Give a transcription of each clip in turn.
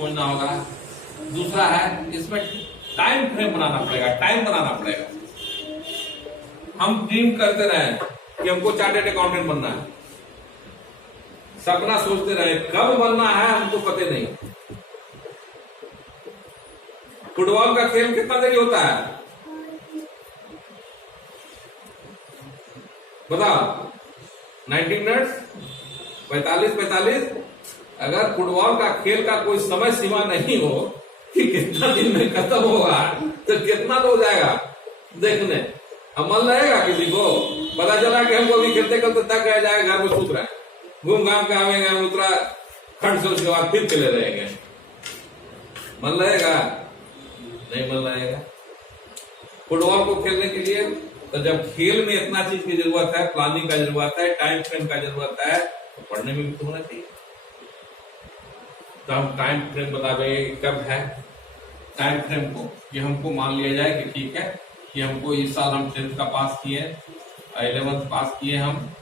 खोजना होगा। दूसरा है इसमें टाइम फ्रेम बनाना पड़ेगा, टाइम बनाना पड़ेगा। हम ड्रीम करते रहे कि हमको चार्टेड अकाउंटेंट बनना है, सपना सोचते रहे, कब बनना है हमको पता नहीं। फुटबॉल का खेल कितना देरी होता है बताओ? 90 मिनट्स, 45। अगर फुटबॉल का खेल का कोई समय सीमा नहीं हो कि कितना दिन में खत्म होगा तो कितना हो जाएगा देखने, अमल रहेगा किसी को? पता चला कि हमको भी खेलते खेलते थक गया, जाएगा घर में सूत रहे, घूम घाम के आवेंगे उत्तराखंड से, उसके बाद फिर चले रहेंगे। मन रहेगा? नहीं मन रहेगा। फुटबॉल को खेलने के लिए तो जब खेल में इतना चीज की जरूरत है, प्लानिंग का जरूरत है, टाइम फ्रेम का जरूरत है, तो पढ़ने में भी तो होना चाहिए। तो हम टाइम फ्रेम बता देंगे कब है टाइम फ्रेम को, कि हमको मान लिया जाए कि ठीक है कि हमको इस साल हम 10th का पास किए, 11th पास किए हम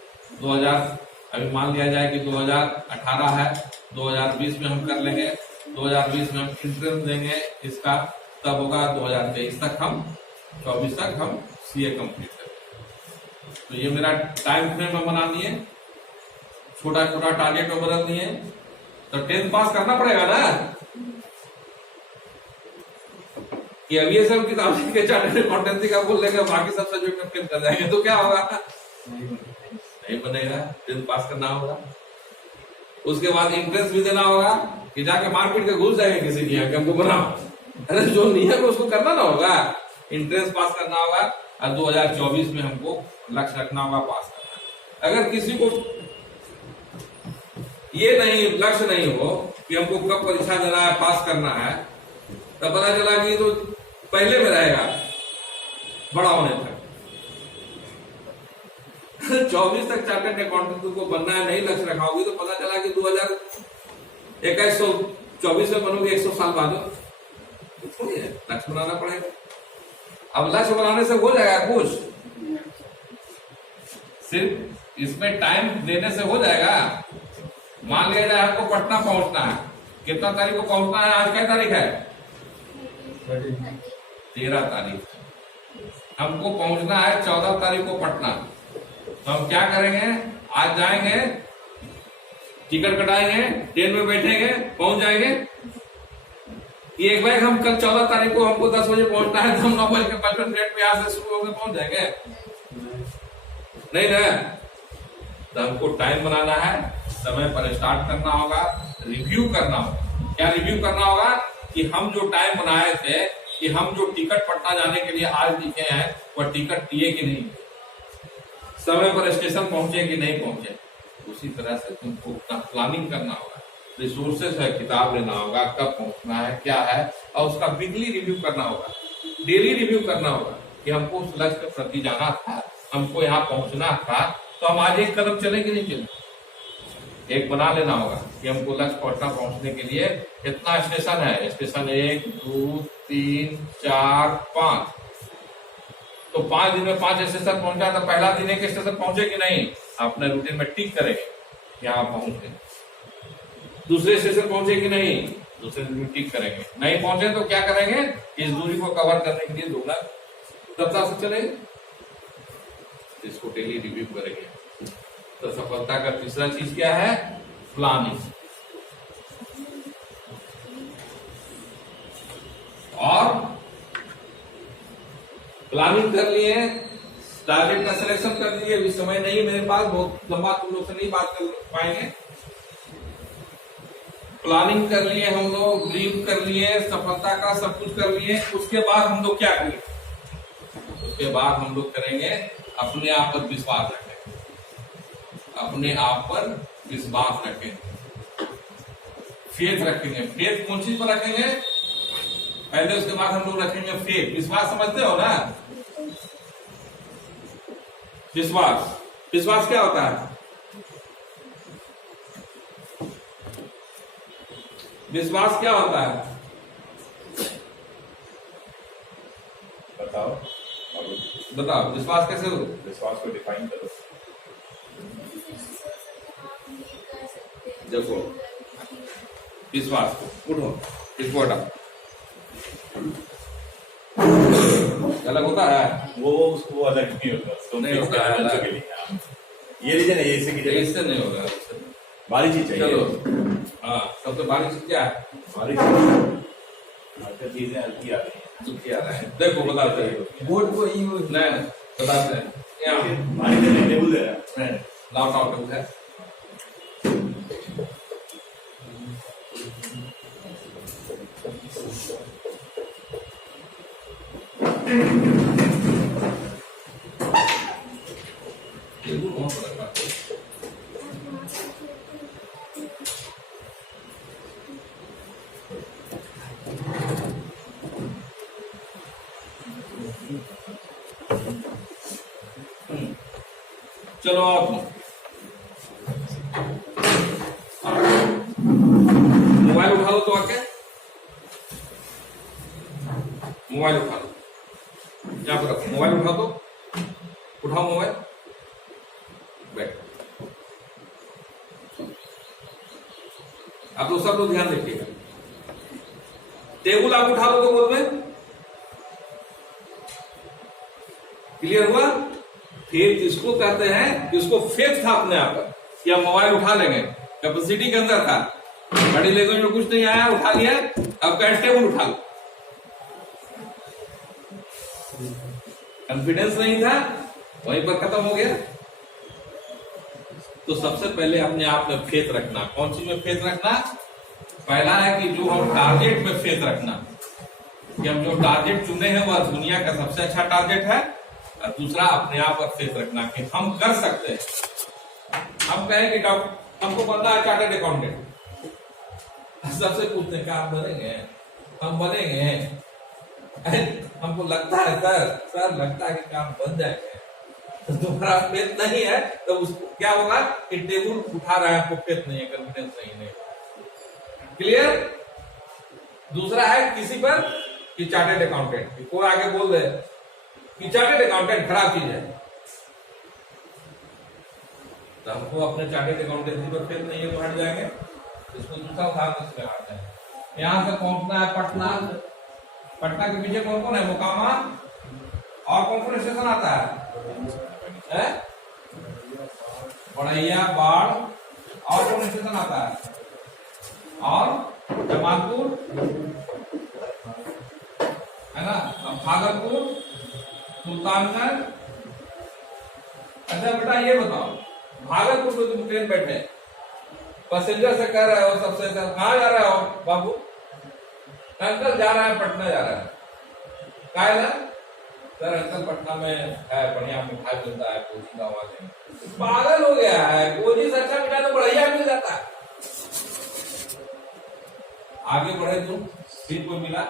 2000, अभी मान लिया जाए कि 2018 है, 2020 में हम कर लेंगे, 2020 में हम इंट्रेंस देंगे इसका, तब होगा 2023 तक हम 24 तक हम सीए कंप्लीट करें। तो ये मेरा टाइम फ्रेम में बनानी है, छोटा छोटा टारगेट में बदलनी है। तो 10th पास करना पड़ेगा ना, कि अभी ये सब किताबें के चार्टर्ड अकाउंटेंसी का बोल लेंगे, बाकी सब सब्जेक्ट में फेल कर जाएंगे तो क्या होगा? नहीं बनेगा। 10th पास करना होगा, उसके बाद इंट्रेंस भी देना होगा, कि जाके मार्केट के घुस जाएंगे किसी की यहाँ, हमको बनाओ, अरे जो नियम है उसको करना ना होगा। इंट्रेंस पास करना होगा और 2024 में हमको लक्ष्य रखना होगा पास करना। अगर किसी को ये नहीं लक्ष्य नहीं हो कि हमको कब परीक्षा देना है, पास करना है, तब पता चला कि तो पहले में रहेगा बड़ा होने तक। 24 तक चार्टर्ड अकाउंटेंट को बनना है, नहीं लक्ष्य रखा होगी तो पता चला कि 2021-24 में बनोगे 100 साल बाद, थोड़ी है, लक्ष्य बनाना पड़ेगा। अब लक्ष्य बनाने से हो जाएगा कुछ? सिर्फ इसमें टाइम देने से हो जाएगा? मान लिया जाए आपको पटना पहुंचना है, कितना तारीख को पहुंचना है? आज क्या तारीख है? 13 तारीख। हमको पहुंचना है 14 तारीख को पटना। तो हम क्या करेंगे? आज जाएंगे, टिकट कटाएंगे, ट्रेन में बैठेंगे, पहुंच जाएंगे। ये एक बार हम कल 14 तारीख को हमको 10 बजे पहुंचना है, तो हम 9:55 पे यहाँ से शुरू होकर पहुंच जाएंगे? नहीं ना। तो हमको टाइम बनाना है, समय पर स्टार्ट करना होगा, रिव्यू करना होगा। क्या रिव्यू करना होगा? कि हम जो टाइम बनाए थे, कि हम जो टिकट पटना जाने के लिए आज लिखे हैं, वह टिकट दिए कि नहीं, समय पर स्टेशन पहुंचे कि नहीं पहुंचे। उसी तरह से तुमको प्लानिंग करना होगा, रिसोर्सेस है, किताब लेना होगा, कब पहुंचना है, क्या है, और उसका वीकली रिव्यू करना होगा, डेली रिव्यू करना होगा कि हमको उस लक्ष्य के प्रति जाना था, हमको यहाँ पहुंचना था, तो हम आज एक कदम चले कि नहीं चले। एक बना लेना होगा कि हमको लक्ष्य पटना पहुंचने के लिए इतना स्टेशन है, स्टेशन 1, 2, 3, 4, 5, तो 5 दिन में 5 स्टेशन पहुंचा, तो पहला दिन एक स्टेशन पहुंचे कि नहीं, अपने रूटीन में टिक करेंगे, यहाँ पहुंच गए। दूसरे स्टेशन पहुंचे कि नहीं, दूसरे दिन में टिक करेंगे। नहीं पहुंचे तो क्या करेंगे? इस दूरी को कवर करने के लिए दोगुना दफ्तर से चलेंगे, इसको डेली रिव्यू करेंगे। तो सफलता का तीसरा चीज क्या है? प्लानिंग। और प्लानिंग कर लिए, टारगेट का सिलेक्शन कर लिए। अभी समय नहीं मेरे पास, बहुत लंबा तुम लोग से नहीं बात कर पाएंगे। प्लानिंग कर लिए हम लोग, ड्रीम कर लिए, सफलता का सब कुछ कर लिए। उसके बाद हम लोग क्या करेंगे? उसके बाद हम लोग करेंगे अपने आप पर विश्वास रखें, अपने आप पर विश्वास रखें, फेथ रखेंगे। फेथ कौन चीज पर रखेंगे? पहले उसके बाद हम लोग रखेंगे फेथ। विश्वास समझते हो ना? विश्वास, विश्वास क्या होता है? विश्वास क्या होता है? बताओ बताओ, विश्वास कैसे हो? विश्वास को डिफाइन करो। देखो, विश्वास को उठो, इसको हटाओ। अलग होता है वो उसको अलग नहीं होगा, तो नहीं होता है अलग। के लिए ये रीजन है, इससे की जगह इससे नहीं होगा। बारी चीज चाहिए। चलो हाँ, सबसे बड़ी चीज क्या है? बारी चीजें हल्की आ रही है। चुटकी आ रहा है, देखो बताते हैं बोर्ड को यूज नहीं बताते हैं यहाँ बारी चीजें टेबल दे रहा है। लॉक आउट है। टेबल कौन सा रखा है? चलो आप मोबाइल उठा दो तो आके मोबाइल उठा दो, यहाँ पर रखो मोबाइल उठा दो, उठाओ मोबाइल, बैठ। आप लोग सब लोग ध्यान रखिएगा, टेबल आप उठा लोगे बोल में, क्लियर हुआ? फेथ इसको कहते हैं, इसको फेथ था अपने आप पर कि हम मोबाइल उठा लेंगे, कैपेसिटी के अंदर था, बड़ी लैंग्वेज में कुछ नहीं आया, उठा लिया, अब कैश टेबल उठा लो। कॉन्फिडेंस नहीं था, वहीं पर खत्म हो गया। तो सबसे पहले अपने आप में फेथ रखना। कौन सी में फेथ रखना? पहला है कि जो हम टारगेट में फेथ रखना, कि हम जो टारगेट चुने हैं वह दुनिया का सबसे अच्छा टारगेट है। और दूसरा अपने आप पर फेथ रखना कि हम कर सकते हैं। हम कहें कि डॉक्टर हमको बनना है चार्टर्ड अकाउंटेंट, सबसे पूछते हैं क्या आप बनेंगे? हम बनेंगे। हमको लगता है सर लगता है कि काम बन जाएंगे। तो तुम्हारा फेथ नहीं है तो उसको क्या होगा कि टेबल उठा रहा है, आपको फेथ नहीं है, कॉन्फिडेंस नहीं है। क्लियर? दूसरा है किसी पर कि चार्टर्ड अकाउंटेंट, कोई आगे बोल दे कि चार्टर्ड अकाउंटेंट खराब चीज है, तो हमको अपने चार्टर्ड अकाउंटेंसी पर फेथ नहीं है तो हट जाएंगे। इसको दूसरा उदाहरण से लगाते हैं। यहाँ से पहुंचना है पटना, पटना के पीछे कौन कौन है? मोकामा और कौन कौन स्टेशन आता है? बड़ैया, बाढ़ और कौन स्टेशन आता है? और जमालपुर है ना, अब भागलपुर, सुल्तानगंज। अच्छा बेटा ये बताओ, भागलपुर में तुम ट्रेन बैठे, पैसेंजर से कह रहे हो सबसे कहाँ जा रहे हो बाबू? अंकल जा रहा है पटना जा रहा है। क्या है सर? अंकल पटना में है बढ़िया मिठाई मिलता है, कोजी का वाले। पागल हो गया है, कोजी से अच्छा मिठाई तो बढ़िया मिल जाता है। आगे बढ़े तुम, सीट को मिला,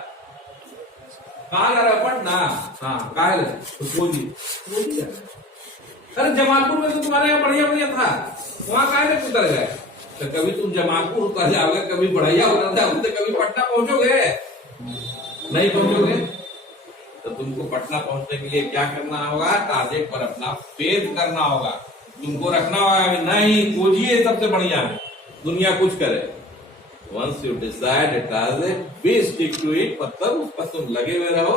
कहाँ जा रहा है? पटना। हाँ कहा है? तो कोजी जा रहा है। अरे जमालपुर में तो तुम्हारे यहाँ बढ़िया बढ़िया था, वहां कहा उतर गए? तो कभी तुम जमालपुर उतर जाओगे, कभी बढ़िया उतर जाओगे, तो कभी पटना पहुंचोगे? नहीं पहुंचोगे। तो तुमको पटना पहुंचने के लिए क्या करना होगा? टारगेट पर अपना फेथ करना होगा। तुमको रखना होगा कि नहीं कोजिए सबसे बढ़िया है, दुनिया कुछ करे। Once you decide a target, be stick to it, मतलब उस पर तुम लगे हुए रहो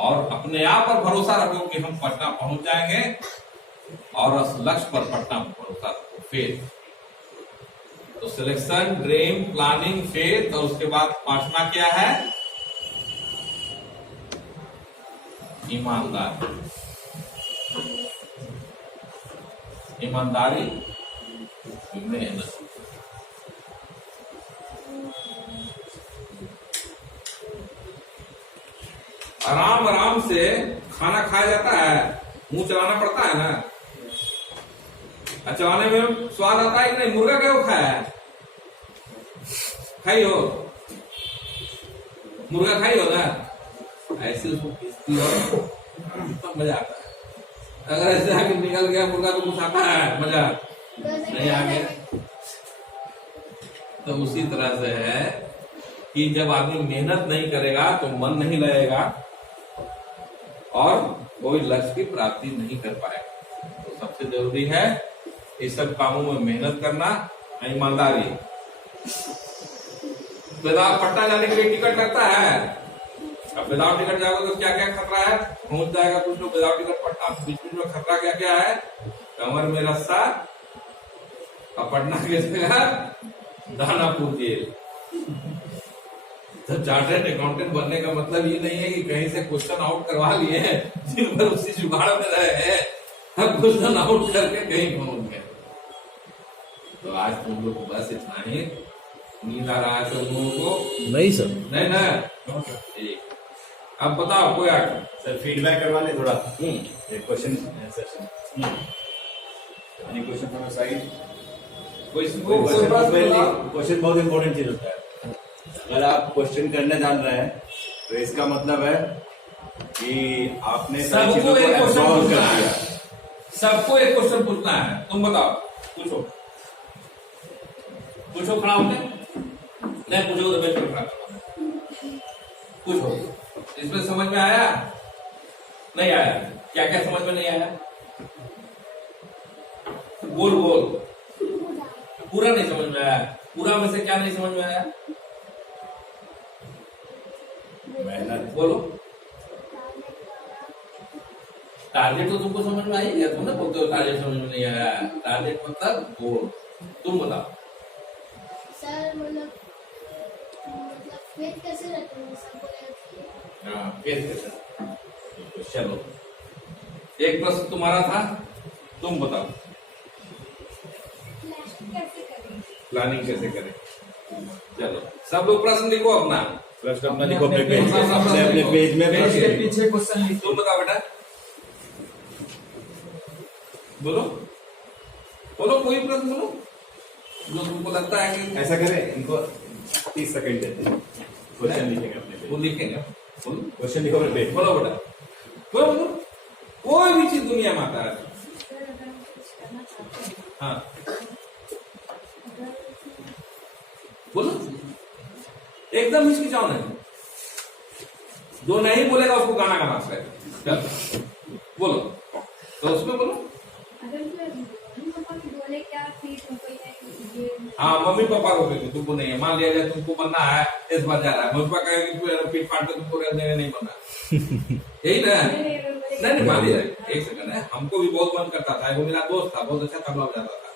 और अपने आप पर भरोसा रखो कि हम पटना पहुंच जाएंगे, और उस लक्ष्य पर पटना भरोसा रखो। फेथ, तो सिलेक्शन, ड्रीम, प्लानिंग, फेथ, और उसके बाद पांचवा क्या है? ईमानदार, ईमानदारी, मेहनत। आराम आराम से खाना खाया जाता है, मुंह चलाना पड़ता है ना। चलाने में स्वाद आता है कि नहीं? मुर्गा क्यों खाया है? खाई हो मुर्गा, खाई हो ना? ऐसे उसको पीसती हो तब मजा आता है। अगर ऐसे आके निकल गया मुर्गा तो कुछ आता है? मजा नहीं आ गया। तो उसी तरह से है कि जब आदमी मेहनत नहीं करेगा तो मन नहीं लगेगा और कोई लक्ष्य की प्राप्ति नहीं कर पाएगा। तो सबसे जरूरी है इस सब कामों में मेहनत करना, ईमानदारी। विदाउट पटना जाने के लिए टिकट लगता है। अब विदाउट टिकट जाओगे तो क्या क्या खतरा है, पहुंच जाएगा कुछ लोग विदाउट टिकट पटना, बीच में खतरा क्या क्या है, कमर में रस्सा और पटना की जगह दानापुर जेल। तो चार्टर्ड अकाउंटेंट बनने का मतलब ये नहीं है कि कहीं से क्वेश्चन आउट करवा लिए हैं, दिन भर उसी जुगाड़ में रहे हैं, हम क्वेश्चन आउट करके कहीं पहुंच गए। तो आज तुम लोग को बस इतना ही, नींद आ रहा है सब लोगों को? नहीं सर। नहीं ना, ठीक। अब बताओ कोई आगे सर फीडबैक करवा ले थोड़ा, question session, any question from your side? Question बहुत इंपॉर्टेंट चीज होता है। अगर आप क्वेश्चन करने जान रहे हैं तो इसका मतलब है कि आपने सारी सबको चीजों को एक क्वेश्चन absorb पूछना कर है, दिया। सबको एक क्वेश्चन पूछना है। तुम बताओ, पूछो पूछो, खड़ा होते नहीं पूछो तो बेंच पर खड़ा करो। पूछो, इसमें समझ में आया नहीं आया? क्या क्या समझ में नहीं आया? बोल बोल। पूरा नहीं समझ में आया? पूरा में से क्या नहीं समझ में आया? मेहनत बोलो। टारगेट तो तुमको समझ में आई गया, तुम ना बोलते हो टारगेट समझ में नहीं आया। टारगेट मतलब गोल। तुम बताओ सर, मतलब फेथ कैसे रखते हैं सबको रहती है? हाँ, कैसे? तो चलो, एक प्रश्न तुम्हारा था, तुम बताओ कैसे करें? प्लानिंग कैसे करें। चलो सब लोग प्रश्न लिखो अपना। प्रश्न अपना लिखो अपने पेज अपना- अपना- में, अपने पेज में पेज प्रश्न के लिखो। पीछे क्वेश्चन लिखो। तुम बताओ बेटा, बोलो बोलो, कोई प्रश्न बोलो जो तुमको लगता है कि ऐसा करें, इनको 30 सेकंड देते हैं, क्वेश्चन लिखेंगे अपने पेज वो में। लिखेंगे। बोलो क्वेश्चन लिखो अपने पेज में। बोलो बेटा, बोलो बोलो, कोई भी चीज दुनिया में आता है। सर, अगर हम कुछ करना चाहते हैं, हाँ अगर बोलो, एकदम हिचकिचाओ नहीं। जो नहीं बोलेगा उसको गाना का मार्क्स है। बोलो, तो उसमें बोलो। अगर मैं मम्मी पापा की बोले क्या फिर तुमको ये हाँ, मम्मी पापा को भी तुमको नहीं है, मान लिया जाए तुमको बनना है, इस बार जा रहा है, मम्मी पापा कहेंगे पीट फाट के तुमको रहने नहीं बनना। यही ना? नहीं, मान लिया जाए, एक सेकंड है, हमको भी बहुत मन करता था। वो मेरा दोस्त था, बहुत अच्छा तबला बजाता था,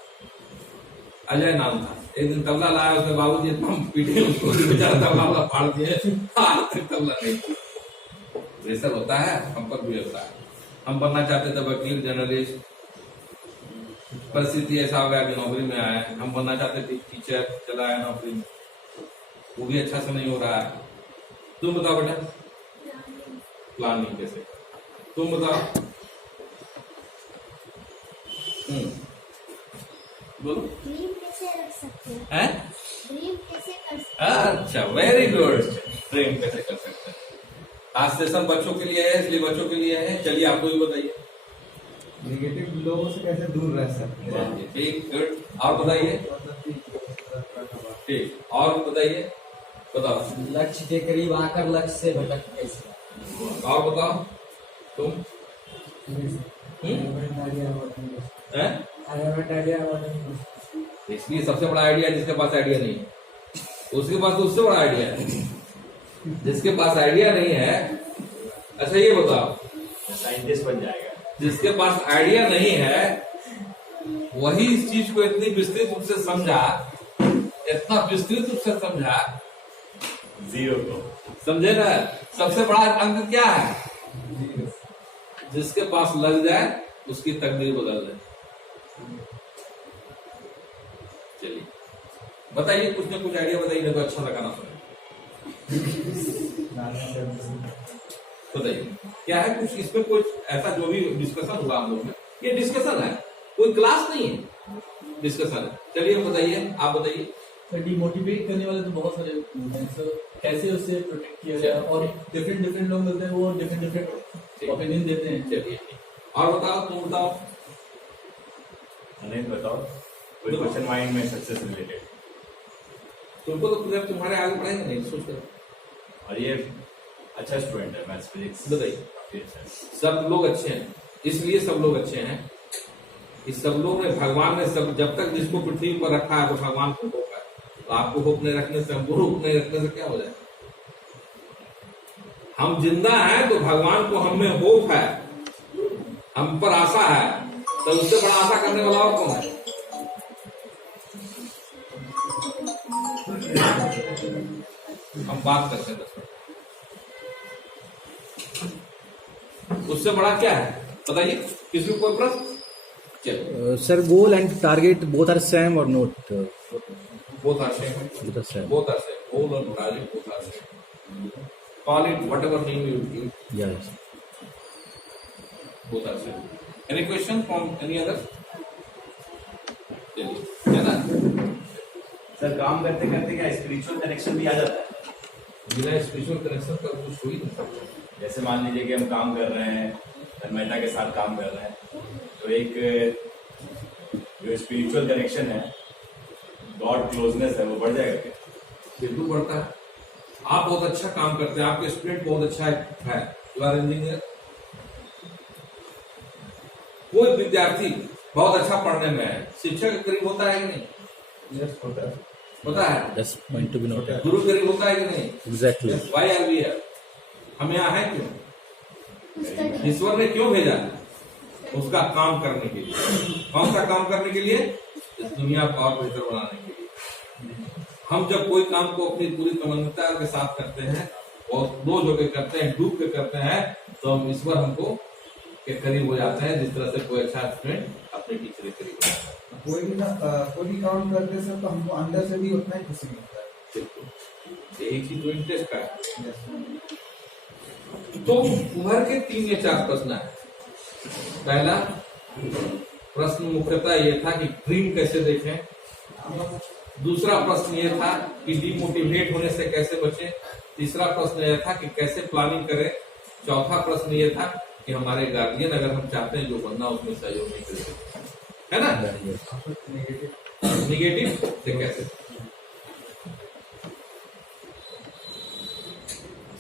अजय नाम था। एक दिन तबला लाया, उसके बाबूजी पीटे, उसको बेचारा तबला फाड़ दिए, आज तक तबला नहीं। प्रेशर होता है, हम पर भी होता है। हम बनना चाहते थे वकील, जर्नलिस्ट, परिस्थिति ऐसा हो गया कि नौकरी में आए। हम बनना चाहते थे टीचर, चला आया नौकरी में, वो भी अच्छा से नहीं हो रहा है। तुम बताओ बेटा, प्लानिंग कैसे? तुम बताओ। बोलो। ड्रीम कैसे रख सकते हैं? हैं? ड्रीम कैसे कर सकते हैं? अच्छा, वेरी गुड। ड्रीम कैसे कर सकते हैं? आज सेशन बच्चों के लिए है, इसलिए बच्चों के लिए है। चलिए आपको भी बताइए। नेगेटिव लोगों से कैसे दूर रह सकते हैं। ठीक, गुड। और बताइए। ठीक, और बताइए, बताओ। लक्ष्य के करीब आकर लक्ष्य से भटक कैसे। और बताओ तुम। हैं? इसलिए सबसे बड़ा आइडिया जिसके पास आइडिया नहीं है, उसके पास तो उससे बड़ा आइडिया है। जिसके पास आइडिया नहीं है, अच्छा ये बताओ, साइंटिस्ट बन जाएगा। जिसके पास आइडिया नहीं है वही इस चीज को इतनी विस्तृत रूप से समझा, इतना विस्तृत रूप से समझा, जीरो को समझे ना? सबसे बड़ा अंक क्या है? जिसके पास लग जाए उसकी तकदीर बदल जाए। चलिए बताइए, कुछ ना कुछ आइडिया बताइए, नहीं तो अच्छा लगा ना सुने। बताइए क्या है कुछ इसमें, कुछ ऐसा जो भी डिस्कशन हुआ हम लोग में, ये डिस्कशन है, कोई क्लास नहीं है, डिस्कशन है। चलिए बताइए, आप बताइए। डिमोटिवेट करने वाले तो बहुत सारे होते हैं, तो कैसे उससे प्रोटेक्ट किया जाए। और डिफरेंट लोग मिलते हैं, वो डिफरेंट ओपिनियन देते हैं। चलिए और बताओ, तुम बताओ। अनिल बताओ, कोई क्वेश्चन माइंड में सक्सेस रिलेटेड। तुमको तो तुम्हारे आगे बढ़ेंगे नहीं, सोच कर और ये अच्छा स्टूडेंट है मैथ्स फिजिक्स। बताइए। सब लोग अच्छे हैं, इसलिए सब लोग अच्छे हैं। इस सब लोग ने, भगवान ने सब, जब तक जिसको पृथ्वी पर रखा है तो भगवान को होगा। तो आपको होप नहीं रखने से, हमको होप नहीं रखने से क्या हो जाए? हम जिंदा हैं तो भगवान को हम में होप है, हम पर आशा है, तो उससे बड़ा आशा करने वाला और कौन है? हम बात करते हैं उससे बड़ा क्या है बताइए, किसी को कोई प्रश्न? चलिए, Sir, goal and target both are same or not? both are same. Both are same. Both are same. Goal and target both are same. Call it whatever name you give. Yes. Both are same. Any question from any other? चलिए, है ना? Sir काम करते करते क्या spiritual connection भी आ जाता है? बिना स्पिरिचुअल कनेक्शन का कुछ हो ही नहीं सकता। जैसे मान लीजिए कि हम काम कर रहे हैं, धर्मेटा के साथ काम कर रहे हैं, तो एक जो स्पिरिचुअल कनेक्शन है, गॉड क्लोजनेस है, वो बढ़ जाएगा क्या? बिल्कुल बढ़ता है। आप बहुत अच्छा काम करते हैं, आपके स्पिरिट बहुत अच्छा है, यू आर इंजीनियर। कोई विद्यार्थी बहुत अच्छा पढ़ने में है, शिक्षक के करीब होता है कि नहीं? यस, होता है। होता है। That's point to be noted. गुरु करीब होता है कि नहीं? Exactly. Why are we here? हम यहाँ हैं क्यों? ईश्वर ने क्यों भेजा? उसका काम करने के लिए। कौन सा काम करने के लिए? इस दुनिया को और बेहतर बनाने के लिए। हम जब कोई काम को अपनी पूरी तमन्नता के साथ करते हैं और दो जो के करते हैं, डूब के करते हैं, तो हम ईश्वर हमको के करीब हो जाते हैं, जिस तरह से कोई अच्छा स्टूडेंट अपने टीचर के करीब हो जाता है। कोई भी काम करते सर तो हमको अंदर से भी उतना ही खुशी मिलता है। बिल्कुल, यही चीज तो इंटरेस्ट का है। तो उभर के 3 या 4 प्रश्न है। पहला प्रश्न मुख्यतः ये था कि ड्रीम कैसे देखें। दूसरा प्रश्न ये था कि डिमोटिवेट होने से कैसे बचें। तीसरा प्रश्न यह था कि कैसे प्लानिंग करें। चौथा प्रश्न ये था कि हमारे गार्जियन अगर हम चाहते हैं जो बनना, उसमें सहयोग नहीं कर सकते, है ना? निगेटिव से कैसे।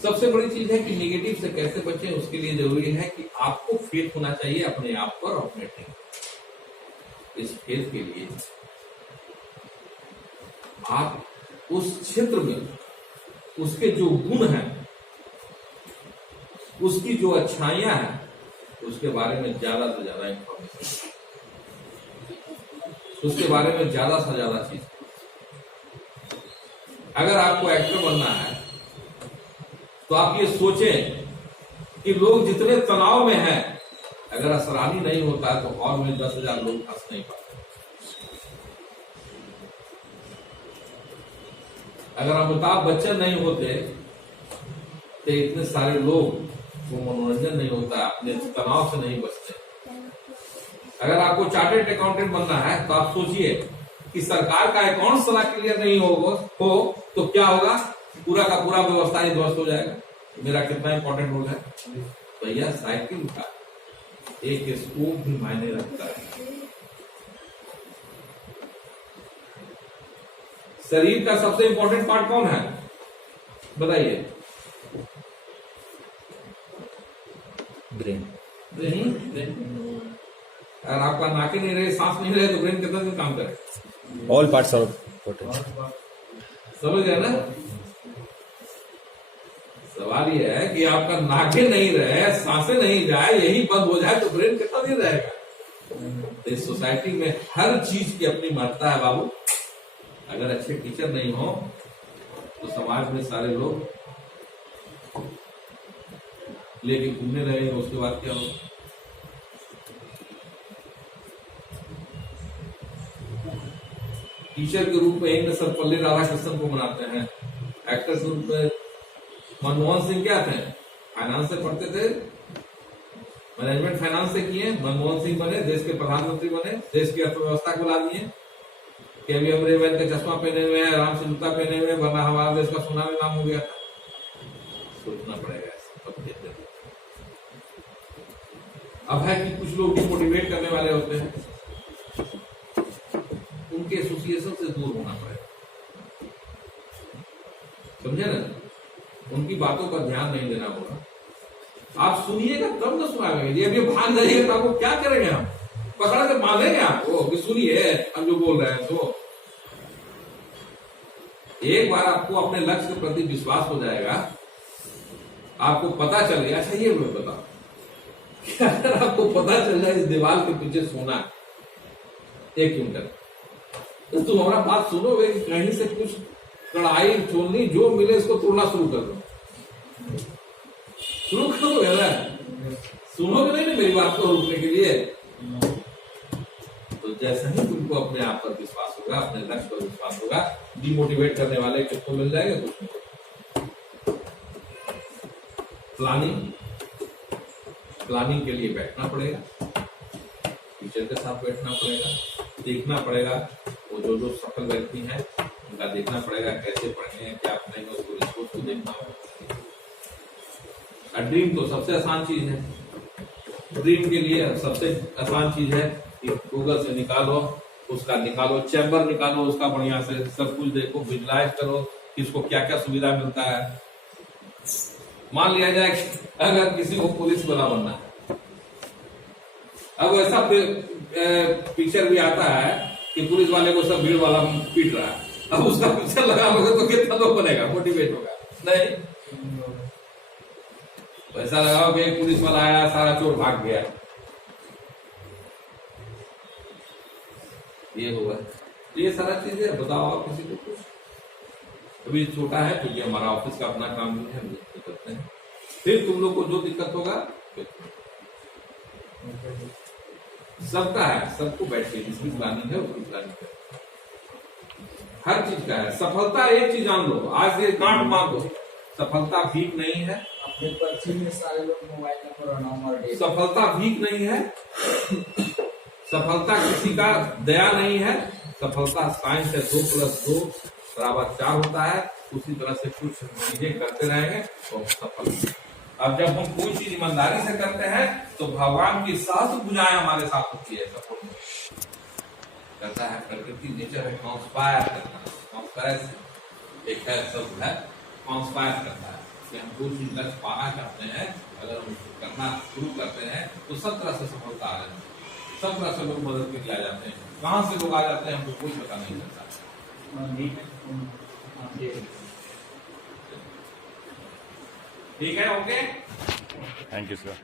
सबसे बड़ी चीज है कि निगेटिव से कैसे बचें। उसके लिए जरूरी है कि आपको फेथ होना चाहिए अपने आप पर और अपने टीम। इस फेथ के लिए आप उस क्षेत्र में उसके जो गुण हैं, उसकी जो अच्छाइयां हैं, उसके बारे में ज्यादा से ज्यादा इंफॉर्मेशन, उसके बारे में ज्यादा से ज्यादा चीज। अगर आपको एक्टर बनना है तो आप ये सोचें कि लोग जितने तनाव में हैं, अगर असरानी नहीं होता है तो हॉल में 10,000 लोग हंस नहीं पाते। अगर अमिताभ बच्चन नहीं होते तो इतने सारे लोग को मनोरंजन नहीं होता, अपने तनाव से नहीं बचते। अगर आपको चार्टर्ड अकाउंटेंट बनना है तो आप सोचिए कि सरकार का अकाउंट सारा क्लियर नहीं हो तो क्या होगा? पूरा का पूरा व्यवस्था ही ध्वस्त हो जाएगा। मेरा कितना इंपॉर्टेंट रोल है भैया? साइकिल का एक स्कोप भी मायने रखता है। शरीर का सबसे इंपॉर्टेंट पार्ट कौन है बताइए? Brain. अगर आपका नाके नहीं रहे, सांस नहीं रहे, तो ब्रेन कितना दिन काम करे? All parts are important. समझ गए ना? सवाल ये है कि आपका नाके नहीं रहे, सांसें नहीं जाए, यही बंद हो जाए तो ब्रेन कितना दिन रहेगा? इस सोसाइटी में हर चीज की अपनी महत्ता है बाबू। अगर अच्छे टीचर नहीं हो तो समाज में सारे लोग लेके घूमने लगेंगे, उसके बाद क्या होगा? टीचर के रूप में एक सर्वपल्ली राधाकृष्णन को मनाते हैं। एक्टर के रूप में मनमोहन सिंह क्या थे? फाइनेंस से पढ़ते थे, मैनेजमेंट फाइनेंस से किए, मनमोहन सिंह बने, देश के प्रधानमंत्री बने, देश की अर्थव्यवस्था को ला दिए। कि अभी अमरेवैन का चश्मा पहने हुए हैं, आराम से जूता पहने हुए, वरना हमारा देश का सोना में नाम हो गया था। सोचना पड़ेगा ऐसा। अब है कि कुछ लोग डिमोटिवेट करने वाले होते हैं, उनके एसोसिएशन से दूर होना पड़ेगा। समझे ना? उनकी बातों का ध्यान नहीं देना होगा। आप सुनिएगा तब न सुनाएंगे। अभी भाग जाइएगा तो आपको क्या करेंगे? हम पकड़ के बांधेंगे आपको कि सुनिए हम जो बोल रहे हैं। तो एक बार आपको अपने लक्ष्य के प्रति विश्वास हो जाएगा, आपको पता चल गया। अच्छा ये मैं बताऊं कि अगर आपको पता चल जाए इस दीवार के पीछे सोना है 1 क्विंटल, तो तुम हमारा बात सुनोगे कि कहीं से कुछ कढ़ाई छोलनी जो मिले इसको तोड़ना शुरू कर दो, शुरू कर दो ना, सुनोगे नहीं ना मेरी बात को रोकने के लिए। तो जैसे ही तुमको अपने आप पर विश्वास होगा, अपने लक्ष्य पर विश्वास होगा, डिमोटिवेट करने वाले किसको मिल जाएगा, कुछ नहीं। प्लानिंग के लिए बैठना पड़ेगा, टीचर के साथ बैठना पड़ेगा, देखना पड़ेगा वो जो सफल व्यक्ति हैं उनका देखना पड़ेगा, कैसे पढ़े हैं, क्या पढ़ेंगे, उसको रिसोर्स को देखना होगा। ड्रीम तो सबसे आसान चीज है, ड्रीम के लिए सबसे आसान चीज है कि गूगल से निकालो, उसका निकालो, चैम्बर निकालो उसका, बढ़िया से सब कुछ देखो, विजुलाइज करो कि इसको क्या क्या सुविधा मिलता है। मान लिया जाए कि अगर किसी को पुलिस वाला बनना है, अब ऐसा पिक्चर भी आता है कि पुलिस वाले को सब भीड़ वाला पीट रहा है, अब उसका पिक्चर लगा होगा तो कितना लोग बनेगा, मोटिवेट होगा? नहीं। ऐसा लगाओ कि एक पुलिस वाला आया, सारा चोर भाग गया, ये होगा। ये सारा चीजें बताओ आप किसी को कुछ। अभी छोटा है क्योंकि हमारा ऑफिस का अपना काम नहीं है, हम ये करते हैं। फिर तुम लोग को जो दिक्कत होगा सबका है, सबको बैठ के जिसकी प्लानिंग है उसकी प्लानिंग है, हर चीज का है। सफलता एक चीज जान लो, आज ये गांठ मान दो, सफलता भीख नहीं है। अपने पर्ची में सारे लोग मोबाइल नंबर और नाम और डेट। सफलता भीख नहीं है, सफलता किसी का दया नहीं है। सफलता साइंस है, 2 + 2 = 4 होता है। उसी तरह से कुछ चीजें करते रहेंगे तो सफल। अब जब हम कोई चीज ईमानदारी से करते हैं तो भगवान की साथ भुजाएं हमारे साथ होती है, सपोर्ट करता है। प्रकृति नेचर है कॉन्स्पायर करना, कॉन्स्पायर एक है शब्द है, कॉन्स्पायर करता है कि हम कोई चीज लक्ष्य पाना चाहते हैं, अगर हम उसको करना शुरू करते हैं तो सब तरह से सफलता आ जाती है, सब तरह से लोग मदद के लिए आ जाते हैं। कहाँ से लोग आ जाते हैं हमको कोई पता नहीं चलता। ठीक है, ओके, थैंक यू सर।